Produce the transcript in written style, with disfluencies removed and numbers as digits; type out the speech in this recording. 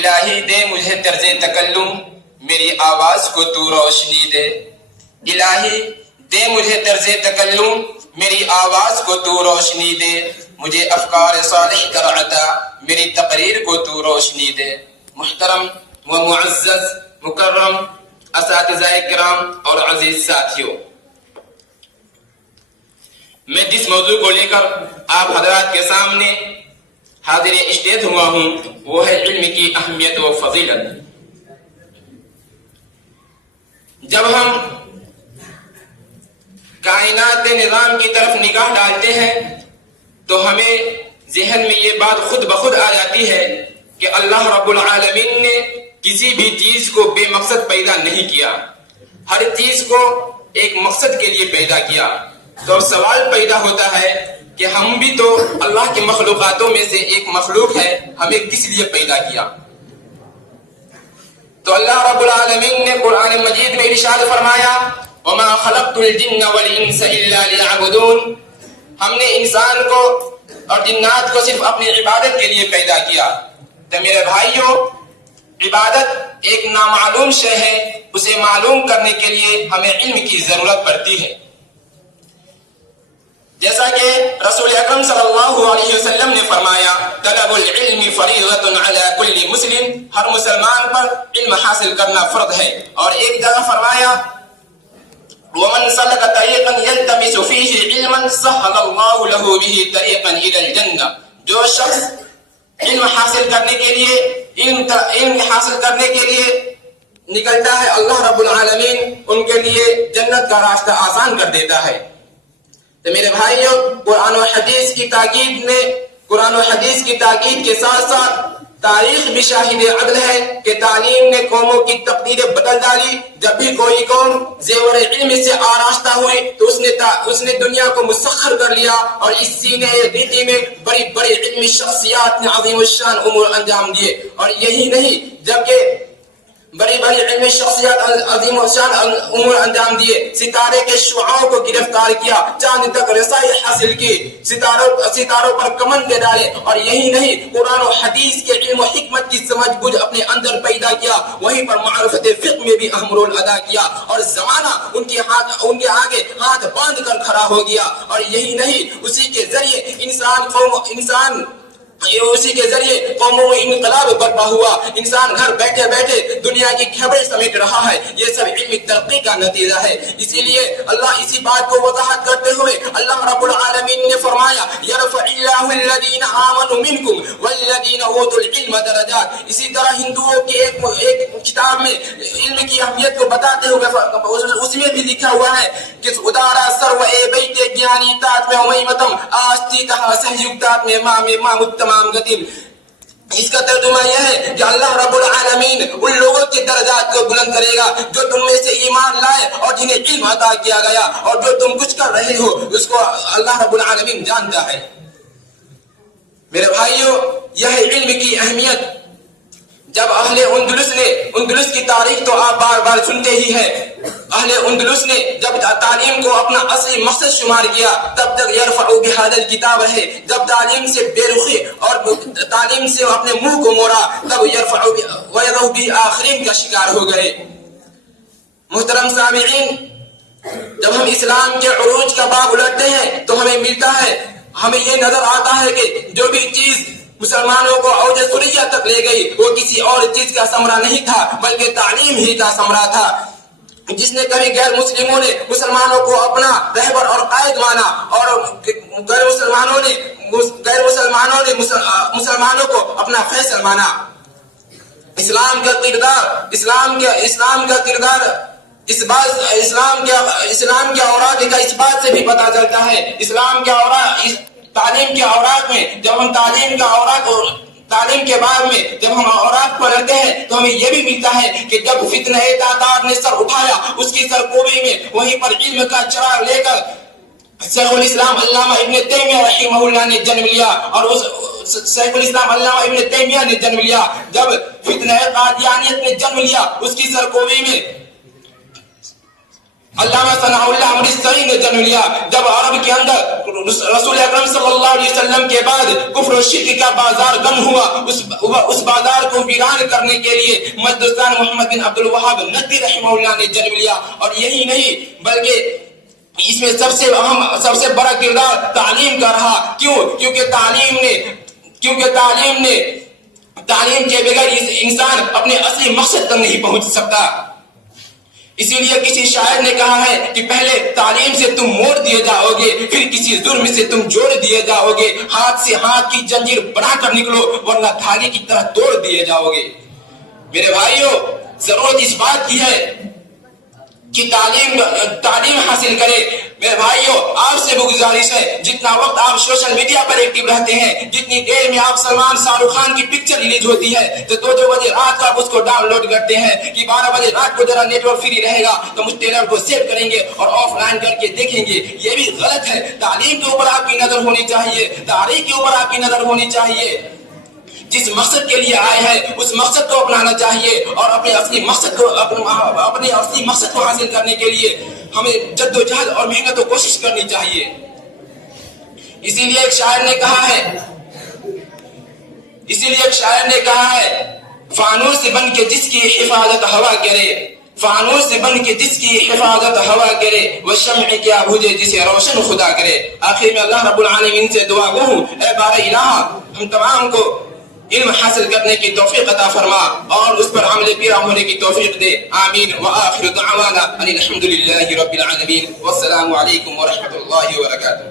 الہی دے مجھے طرز تکلم، میری آواز کو تو روشنی دے۔ الہی دے مجھے طرز تکلم، میری آواز کو تو روشنی دے۔ مجھے افکار صالح کر عطا، میری تقریر کو تو روشنی دے۔ محترم و معزز مکرم اساتذہ کرام اور عزیز ساتھیوں، میں جس موضوع کو لے کر آپ حضرات کے سامنے حاضر اجتہاد ہوا ہوں وہ ہے علم کی اہمیت و فضیلت۔ جب ہم کائنات نظام کی طرف نگاہ ڈالتے ہیں تو ہمیں ذہن میں یہ بات خود بخود آ جاتی ہے کہ اللہ رب العالمین نے کسی بھی چیز کو بے مقصد پیدا نہیں کیا، ہر چیز کو ایک مقصد کے لیے پیدا کیا۔ تو سوال پیدا ہوتا ہے کہ ہم بھی تو اللہ کی مخلوقاتوں میں سے ایک مخلوق ہے، ہمیں کس لیے پیدا کیا؟ تو اللہ رب العالمین نے قرآن مجید میں ارشاد فرمایا وَمَا خَلَقْتُ الْجِنَّ وَالْإِنسَ إِلَّا لِيَعْبُدُونَ، ہم نے انسان کو اور جنات کو صرف اپنی عبادت کے لیے پیدا کیا۔ تو میرے بھائیوں، عبادت ایک نامعلوم شے ہے، اسے معلوم کرنے کے لیے ہمیں علم کی ضرورت پڑتی ہے۔ جیسا کہ رسول اکرم صلی اللہ علیہ وسلم نے فرمایا طلب العلم فریضۃ علی کل مسلم، ہر مسلمان پر علم حاصل کرنا فرض ہے۔ اور ایک جگہ فرمایا ومن سلک طریقا یلتمس فیہ علما سہل اللہ لہ بہ طریقا الی الجنہ، جو شخص علم حاصل کرنے کے لیے نکلتا ہے اللہ رب العالمین ان کے لیے جنت کا راستہ آسان کر دیتا ہے۔ تو میرے بھائیوں، قرآن و حدیث کی تاکید کے ساتھ ساتھ تاریخ بھی شاہد عدل ہے کہ تعلیم نے قوموں کی تقدیریں بدل ڈالی۔ جب بھی کوئی قوم زیور علم سے آراستہ ہوئی تو اس نے دنیا کو مسخر کر لیا، اور اس سینے ریتی میں بڑی بڑی علمی شخصیات نے عظیم الشان امور انجام دیے۔ اور یہی نہیں، جبکہ بڑی بڑی علمی شخصیات عظیم الشان امور انجام دیے، ستارے کے شعاعوں کو گرفتار کیا، چاند تک رسائی حاصل کی، ستاروں پر کمندیں ڈالے۔ اور یہی نہیں، قرآن و حدیث کے علم و حکمت کی سمجھ بوجھ اپنے اندر پیدا کیا، وہیں پر معرفت فقہ میں بھی اہم رول ادا کیا، اور زمانہ ان کے آگے ہاتھ باندھ کر کھڑا ہو گیا۔ اور یہی نہیں، اسی کے ذریعے قوموں میں انقلاب برپا ہوا، انسان گھر بیٹھے بیٹھے دنیا کی خبریں سمیٹ رہا ہے۔ یہ سب علمی ترقی کا نتیجہ ہے۔ اسی لیے اللہ اسی بات کو وضاحت کرتے ہوئے اللہ رب العالمین نے فرمایا یرفع اللہ الذین آمنوا منکم والذین اوتوا العلم درجات۔ اسی طرح ہندوؤں کی ایک کتاب میں علم کی اہمیت کو بتاتے ہوئے اس میں بھی لکھا ہوا ہے کہ ادارا سرو اے بیت جانی تات میں امیمتم آستی تہا سہیگتات میں مام تمام گتیم۔ اس کا ترجمہ یہ ہے کہ اللہ رب العالمین ان لوگوں کے درجات کو بلند کرے گا جو تم میں سے ایمان لائے اور جنہیں علم عطا کیا گیا، اور جو تم کچھ کر رہے ہو اس کو اللہ رب العالمین جانتا ہے۔ میرے بھائیوں، یہ ہے علم کی اہمیت۔ جب اہل اندلس کی تاریخ تو آپ بار بار سنتے ہی ہیں، اہل اندلس نے جب تعلیم کو اپنا اصلی مقصد شمار کیا تب تک یرفع بہذا الکتاب ہے، جب تعلیم سے بے رخی اور تعلیم سے اپنے منہ کو موڑا تب یرفع ویذو بھی آخرین کا شکار ہو گئے۔ محترم سامعین، جب ہم اسلام کے عروج کا باب الٹتے ہیں تو ہمیں یہ نظر آتا ہے کہ جو بھی چیز مسلمانوں کو اوج سریہ تک لے گئی وہ کسی اور چیز کا ثمرہ نہیں تھا بلکہ تعلیم ہی کا ثمرہ تھا۔ جس نے کبھی غیر مسلموں نے مسلمانوں کو اپنا رہبر اور قائد مانا، اور غیر مسلمانوں نے مسلمانوں کو اپنا فیصل مانا۔ اسلام کا کردار اسلام کے اوراق کا اس بات سے بھی پتہ چلتا ہے۔ تعلیم کے اوراق میں جب ہم تعلیم کے بعد میں جب ہم اوراق پڑھتے ہیں تو ہمیں یہ بھی ملتا ہے کہ جب فتنہ تاتار نے سر اٹھایا اس کی سرکوبی میں وہیں پر علم کا چراغ لے کر شیخ الاسلام علامہ ابن تیمیہ رحمہ اللہ نے جنم لیا، اور شیخ الاسلام علامہ ابن تیمیہ نے جنم لیا۔ جب فتنہ قادیانیت نے جنم لیا اس کی سرکوبی میں علامہ ثناء اللہ مرصعی نے جنم لیا جب عرب کے اندر رسول اکرم صلی اللہ علیہ وسلم کے بعد کفر و شرک کا بازار گم ہوا، اس بازار کو ویران کرنے کے لیے مجدستان محمد بن عبد الوہاب نجدی رحمہ اللہ نے جنم لیا. اور یہی نہیں بلکہ اس میں سب سے اہم سب سے بڑا کردار تعلیم کا رہا. کیوں؟ کیونکہ تعلیم کے بغیر انسان اپنے اصلی مقصد تک نہیں پہنچ سکتا. اسی لیے کسی شاعر نے کہا ہے کہ پہلے تعلیم سے تم موڑ دیے جاؤ گے، پھر کسی ظلم سے تم جوڑ دیے جاؤ گے. ہاتھ سے ہاتھ کی جنجیر بنا کر نکلو ورنہ دھاگے کی طرح توڑ دیے جاؤ گے. میرے بھائیوں، ضرورت اس بات کی ہے کہ تعلیم حاصل کرے. میرے بھائیوں، آپ سے بھی گزارش ہے جتنا وقت آپ سوشل میڈیا پر ایکٹیو رہتے ہیں، جتنی دیر میں آپ سلمان شاہ رخ خان کی پکچر ریلیز ہوتی ہے تو 2 بجے رات کو آپ اس کو ڈاؤن لوڈ کرتے ہیں کہ 12 بجے رات کو ذرا نیٹ ورک فری رہے گا تو اس ٹریلر کو سیو کریں گے اور آف لائن کر کے دیکھیں گے. یہ بھی غلط ہے. تعلیم کے اوپر آپ کی نظر ہونی چاہیے، تاریخ کے اوپر آپ کی نظر ہونی چاہیے. جس مقصد کے لیے آئے ہیں اس مقصد کو اپنانا چاہیے اور اپنے اصلی مقصد کو حاصل کرنے کے لیے ہمیں جد و جہد اور محنت و کوشش کرنی چاہیے. اسی لیے ایک شاعر نے کہا ہے فانوس سے بن کے جس کی حفاظت ہوا کرے، فانوس سے بن کے جس کی حفاظت ہوا کرے، وہ شمع کیا بجھے جسے روشن خدا کرے. آخر میں اللہ رب العالمین سے دعا گو ہوں، اے بار الہ ہم تمام کو علم حاصل کرنے کی توفیق عطا فرما اور اس پر عمل پیرا ہونے کی توفیق دے. آمین. وآخر دعوانا ان الحمد للہ رب العالمین والسلام علیکم ورحمۃ اللہ وبرکاتہ.